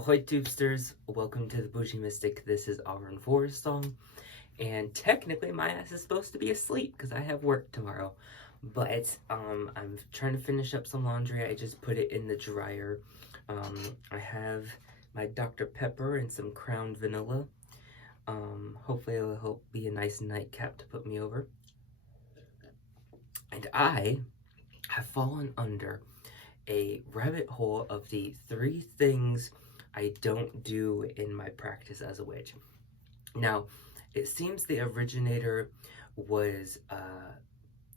Ahoy tubesters, welcome to the Bougie Mystic. This is Auburn Forest Song, and technically my ass is supposed to be asleep because I have work tomorrow. But I'm trying to finish up some laundry. I just put it in the dryer. I have my Dr. Pepper and some Crown Vanilla. Hopefully it'll help be a nice nightcap to put me over. And I have fallen under a rabbit hole of the 3 things I don't do in my practice as a witch. Now, it seems the originator was,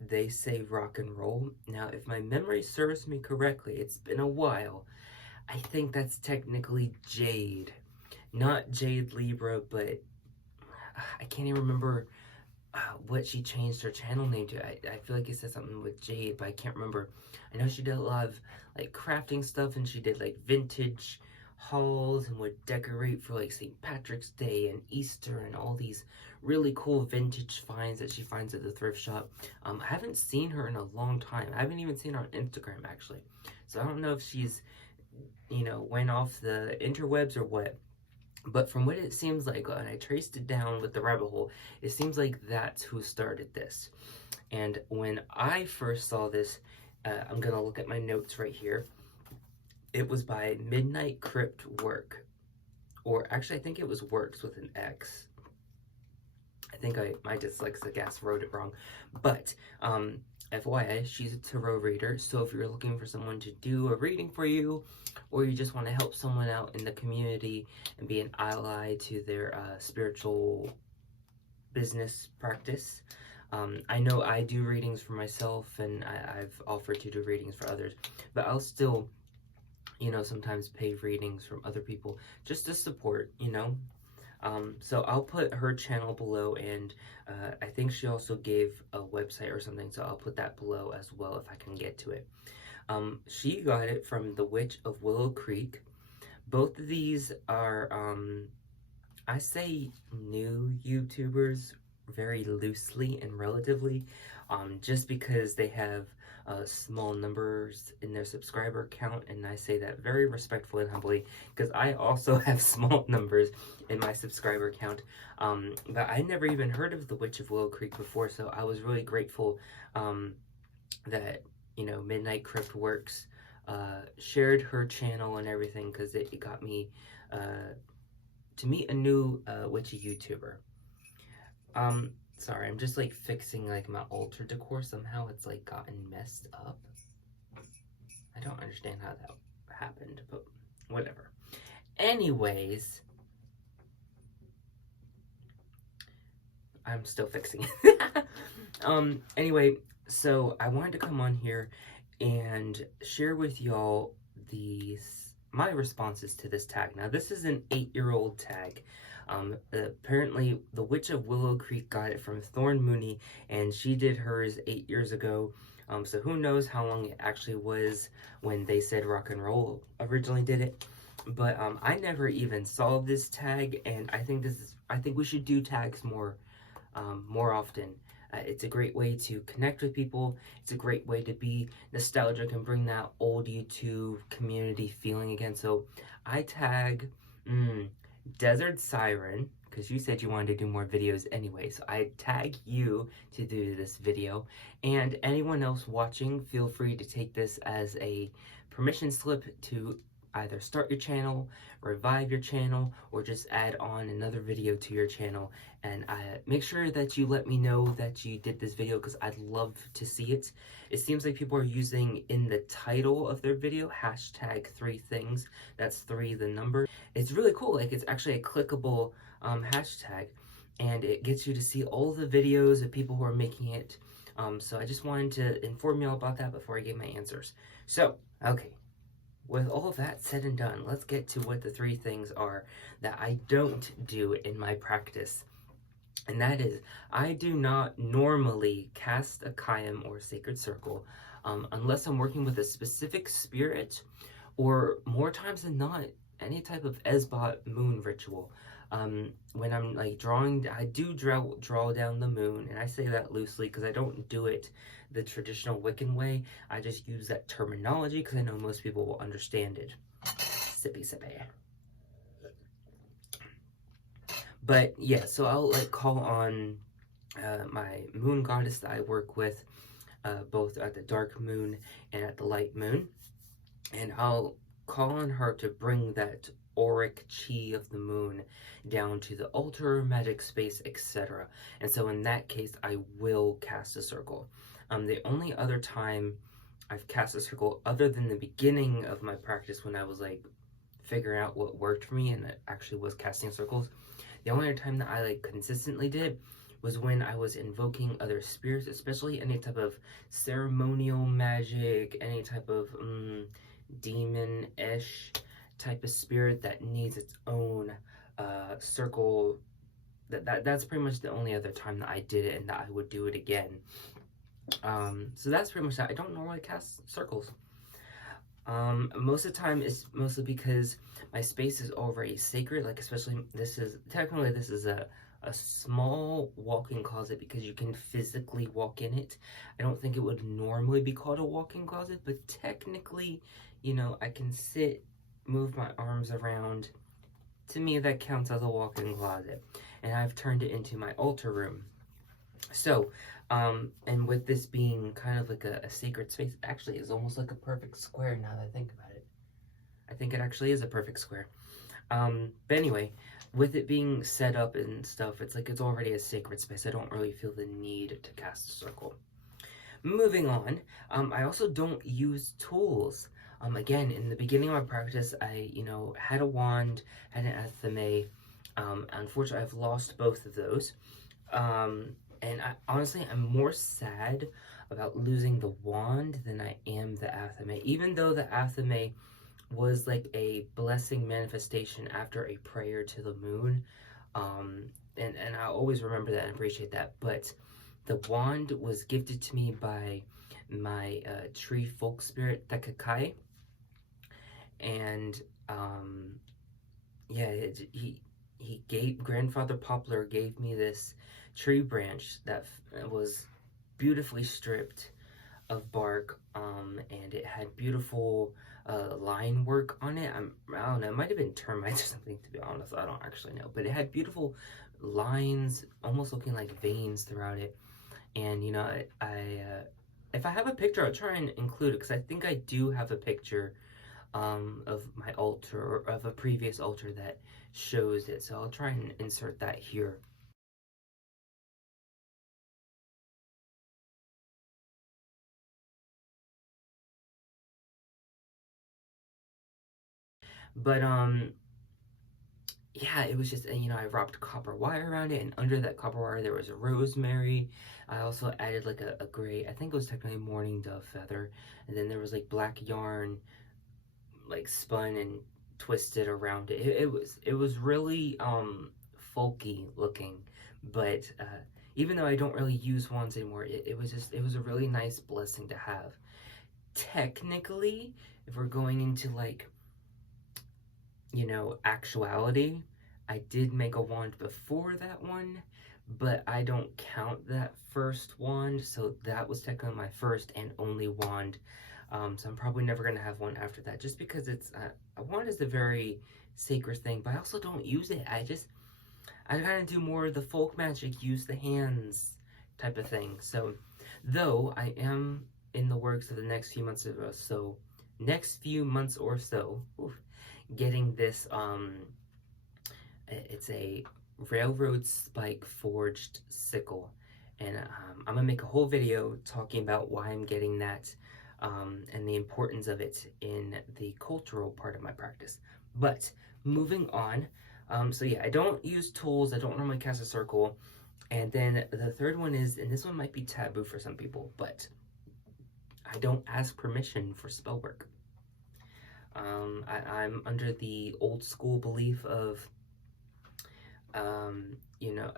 they say rock and roll. Now, if my memory serves me correctly, it's been a while, I think that's technically Jade. Not Jade Libra, but I can't even remember what she changed her channel name to. I feel like it said something with Jade, but I can't remember. I know she did a lot of like crafting stuff, and she did like vintage hauls and would decorate for like St. Patrick's Day and Easter and all these really cool vintage finds that she finds at the thrift shop. I haven't seen her in a long time. I haven't even seen her on Instagram actually. So I don't know if she's, went off the interwebs or what. But from what it seems like, and I traced it down with the rabbit hole, it seems like that's who started this. And when I first saw this, I'm going to look at my notes right here. It was by Midnight Crypt Work. Or actually, I think it was Works with an X. I think my dyslexic ass wrote it wrong. But, FYI, she's a tarot reader. So if you're looking for someone to do a reading for you, or you just want to help someone out in the community and be an ally to their spiritual business practice. I know I do readings for myself, and I've offered to do readings for others, but I'll still, sometimes pay readings from other people just to support, So I'll put her channel below, and I think she also gave a website or something, so I'll put that below as well if I can get to it. She got it from the Witch of Willow Creek. Both of these are, I say new YouTubers very loosely and relatively, just because they have small numbers in their subscriber count, and I say that very respectfully and humbly because I also have small numbers in my subscriber count. But I never even heard of the Witch of Willow Creek before, so I was really grateful that Midnight Crypt Works shared her channel and everything, because it got me to meet a new witchy YouTuber. Sorry, I'm just like fixing like my altar decor. Somehow it's like gotten messed up. I don't understand how that happened, but whatever. Anyways, I'm still fixing it. Anyway, so I wanted to come on here and share with y'all my responses to this tag. Now, this is an 8-year-old tag. Apparently, the Witch of Willow Creek got it from Thorn Mooney, and she did hers 8 years ago. So who knows how long it actually was when they said rock and roll originally did it. But I never even saw this tag, and I think we should do tags more often. It's a great way to connect with people. It's a great way to be nostalgic and bring that old YouTube community feeling again. So I tag Desert Siren, because you said you wanted to do more videos anyway. So I tag you to do this video. And anyone else watching, feel free to take this as a permission slip to either start your channel, revive your channel, or just add on another video to your channel. And make sure that you let me know that you did this video, because I'd love to see it. It seems like people are using in the title of their video hashtag 3 things. That's 3 the number. It's really cool. Like, it's actually a clickable hashtag, and it gets you to see all the videos of people who are making it. So I just wanted to inform you all about that before I gave my answers. So, okay. With all of that said and done, let's get to what the 3 things are that I don't do in my practice. And that is, I do not normally cast a Kayam or Sacred Circle unless I'm working with a specific spirit, or more times than not, any type of Esbot moon ritual. When I'm like drawing, I do draw down the moon, and I say that loosely because I don't do it the traditional Wiccan way. I just use that terminology because I know most people will understand it. Sippy sippy. But yeah, so I'll like call on my moon goddess that I work with, both at the dark moon and at the light moon, and I'll call on her to bring that auric chi of the moon down to the altar, magic space, etc. And so in that case, I will cast a circle. The only other time I've cast a circle, other than the beginning of my practice when I was like figuring out what worked for me and it actually was casting circles, the only other time that I like consistently did was when I was invoking other spirits, especially any type of ceremonial magic, any type of demon-ish type of spirit that needs its own circle. That's pretty much the only other time that I did it and that I would do it again. So that's pretty much that. I don't normally cast circles. Most of the time it's mostly because my space is already sacred, like especially this is a small walk-in closet because you can physically walk in it. I don't think it would normally be called a walk-in closet, but technically, you know, I can sit, move my arms around. To me, that counts as a walk-in closet, and I've turned it into my altar room. So, and with this being kind of like a sacred space, actually is almost like a perfect square now that I think about it. I think it actually is a perfect square. But anyway, with it being set up and stuff, it's like it's already a sacred space. I don't really feel the need to cast a circle. Moving on, I also don't use tools. Again, in the beginning of my practice, I, you know, had a wand, had an athame. Unfortunately, I've lost both of those. And honestly, I'm more sad about losing the wand than I am the athame. Even though the athame was like a blessing manifestation after a prayer to the moon. And I always remember that and appreciate that. But the wand was gifted to me by my tree folk spirit, Tekakai. And yeah, he gave, Grandfather Poplar gave me this tree branch that was beautifully stripped of bark, and it had beautiful line work on it. I don't know, it might have been termites or something, to be honest. I don't actually know, but it had beautiful lines, almost looking like veins throughout it. And you know, if I have a picture, I'll try and include it because I think I do have a picture of my altar or of a previous altar that shows it. So I'll try and insert that here. But yeah, it was just, you know, I wrapped copper wire around it, and under that copper wire there was a rosemary. I also added like a gray, I think it was technically mourning dove feather, and then there was like black yarn, like spun and twisted around it. It was really folky looking, but even though I don't really use wands anymore, it was just, it was a really nice blessing to have. Technically, if we're going into like, you know, actuality, I did make a wand before that one, but I don't count that first wand, so that was technically my first and only wand. So I'm probably never going to have one after that, just because it's, a wand is a very sacred thing, but I also don't use it. I kind of do more of the folk magic, use the hands type of thing. So, though I am in the works of the next few months or so, oof, getting this, it's a railroad spike forged sickle, and I'm gonna make a whole video talking about why I'm getting that, and the importance of it in the cultural part of my practice. But moving on, so yeah, I don't use tools, I don't normally cast a circle, and then the third one is, and this one might be taboo for some people, but I don't ask permission for spell work. I'm under the old school belief of, you know,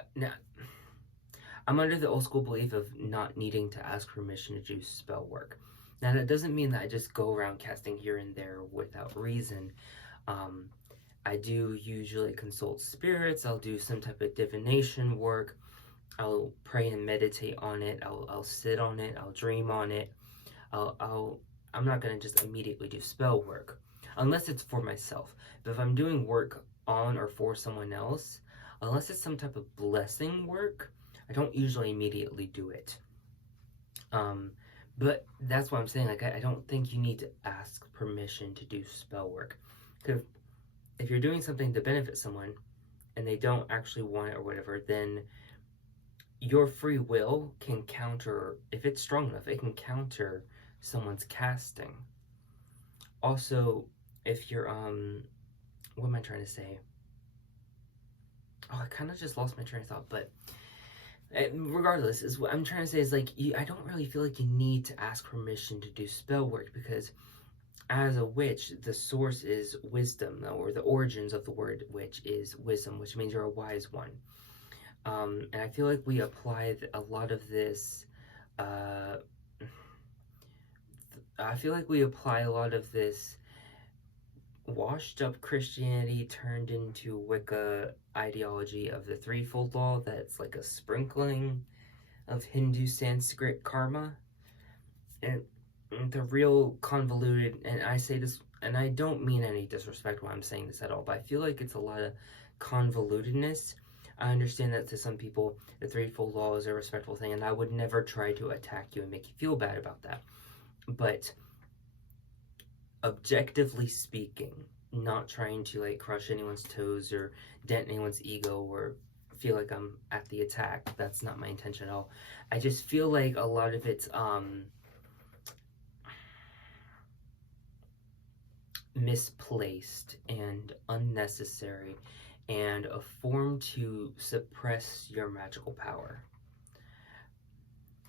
I'm under the old school belief of not needing to ask permission to do spell work. Now, that doesn't mean that I just go around casting here and there without reason. I do usually consult spirits, I'll do some type of divination work, I'll pray and meditate on it, I'll sit on it, I'll dream on it, I'm not gonna just immediately do spell work, unless it's for myself. But if I'm doing work on or for someone else, unless it's some type of blessing work, I don't usually immediately do it. Um, but that's what I'm saying. Like, I don't think you need to ask permission to do spell work. Because if you're doing something to benefit someone and they don't actually want it or whatever, then your free will can counter, if it's strong enough, it can counter someone's casting. Also, if you're, what am I trying to say? Oh, I kind of just lost my train of thought, but regardless, is what I'm trying to say is like, I don't really feel like you need to ask permission to do spell work, because as a witch, the source is wisdom, or the origins of the word witch is wisdom, which means you're a wise one. And I feel like we apply a lot of this, I feel like we apply a lot of this washed up Christianity turned into Wicca ideology of the threefold law, that's like a sprinkling of Hindu Sanskrit karma. And the real convoluted, and I say this, and I don't mean any disrespect when I'm saying this at all, but I feel like it's a lot of convolutedness. I understand that to some people, the threefold law is a respectful thing, and I would never try to attack you and make you feel bad about that. But objectively speaking, not trying to like crush anyone's toes or dent anyone's ego or feel like I'm at the attack. That's not my intention at all. I just feel like a lot of it's misplaced and unnecessary and a form to suppress your magical power.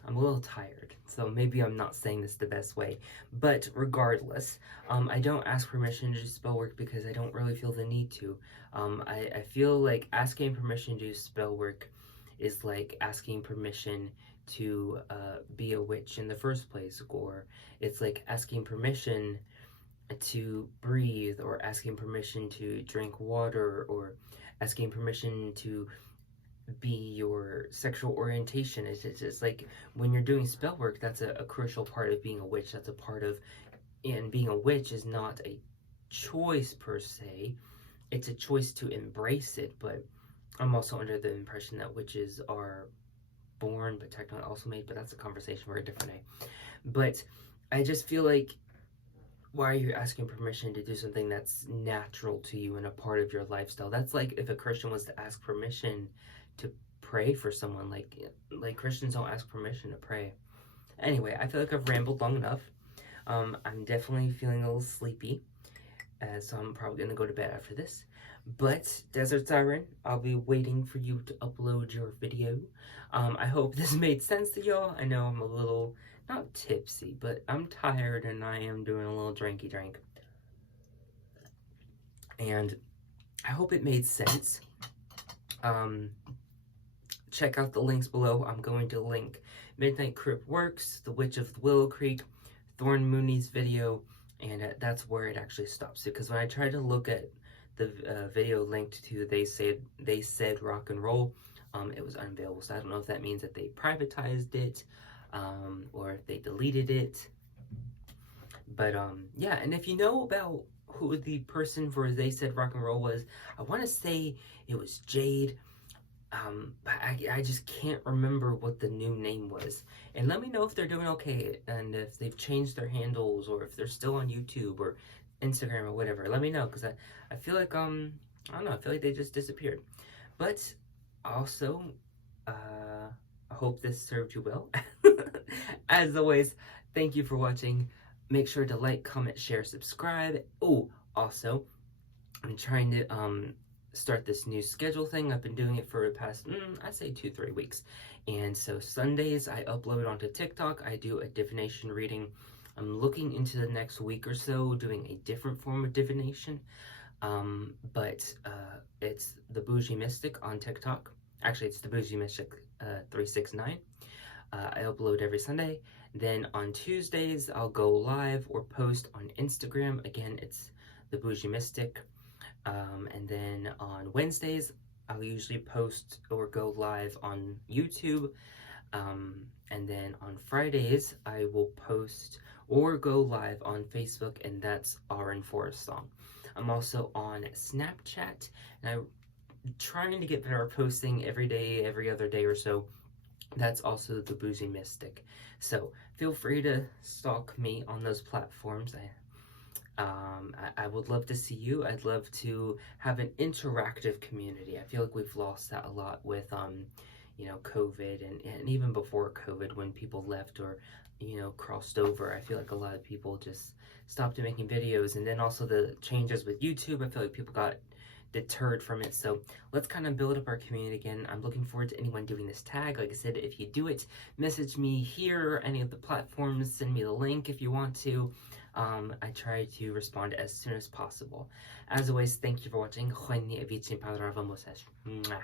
I'm a little tired, so maybe I'm not saying this the best way, but regardless, I don't ask permission to do spell work because I don't really feel the need to. I feel like asking permission to do spell work is like asking permission to be a witch in the first place, or it's like asking permission to breathe, or asking permission to drink water, or asking permission to be your sexual orientation. It's like when you're doing spell work, that's a crucial part of being a witch. That's a part of, and being a witch is not a choice per se, it's a choice to embrace it. But I'm also under the impression that witches are born but technically also made, but that's a conversation for a different day. But I just feel like, why are you asking permission to do something that's natural to you and a part of your lifestyle? That's like if a Christian was to ask permission to pray for someone. Like Christians don't ask permission to pray. Anyway, I feel like I've rambled long enough. I'm definitely feeling a little sleepy, so I'm probably gonna go to bed after this. But Desert Siren, I'll be waiting for you to upload your video. I hope this made sense to y'all. I know I'm a little, not tipsy, but I'm tired and I am doing a little drinky drink. And I hope it made sense. Check out the links below. I'm going to link Midnight Crypt Works, The Witch of Willow Creek, Thorn Mooney's video, and that's where it actually stops. Because when I tried to look at the video linked to They Said Rock and Roll, it was unavailable. So I don't know if that means that they privatized it, or if they deleted it. But yeah, and if you know about who the person for They Said Rock and Roll was, I want to say it was Jade. But I just can't remember what the new name was. And let me know if they're doing okay, and if they've changed their handles, or if they're still on YouTube or Instagram or whatever. Let me know, because I feel like, I don't know, I feel like they just disappeared. But also, I hope this served you well. As always, thank you for watching. Make sure to like, comment, share, subscribe. Oh, also, I'm trying to, start this new schedule thing. I've been doing it for the past, I'd say 2-3 weeks. And so Sundays I upload onto TikTok. I do a divination reading. I'm looking into the next week or so doing a different form of divination. But it's the Bougie Mystic on TikTok. Actually, it's the Bougie Mystic 369. I upload every Sunday. Then on Tuesdays, I'll go live or post on Instagram. Again, it's the Bougie Mystic. And then on Wednesdays, I'll usually post or go live on YouTube. And then on Fridays, I will post or go live on Facebook, and that's RN Forest Song. I'm also on Snapchat, and I trying to get better at posting every day, every other day or so. That's also the Boozy Mystic. So feel free to stalk me on those platforms. I would love to see you. I'd love to have an interactive community. I feel like we've lost that a lot with, COVID and even before COVID when people left or, crossed over. I feel like a lot of people just stopped making videos. And then also the changes with YouTube, I feel like people got deterred from it. So let's kind of build up our community again. I'm looking forward to anyone doing this tag. Like I said, if you do it, message me here or any of the platforms. Send me the link if you want to. I try to respond as soon as possible. As always, thank you for watching. Mwah.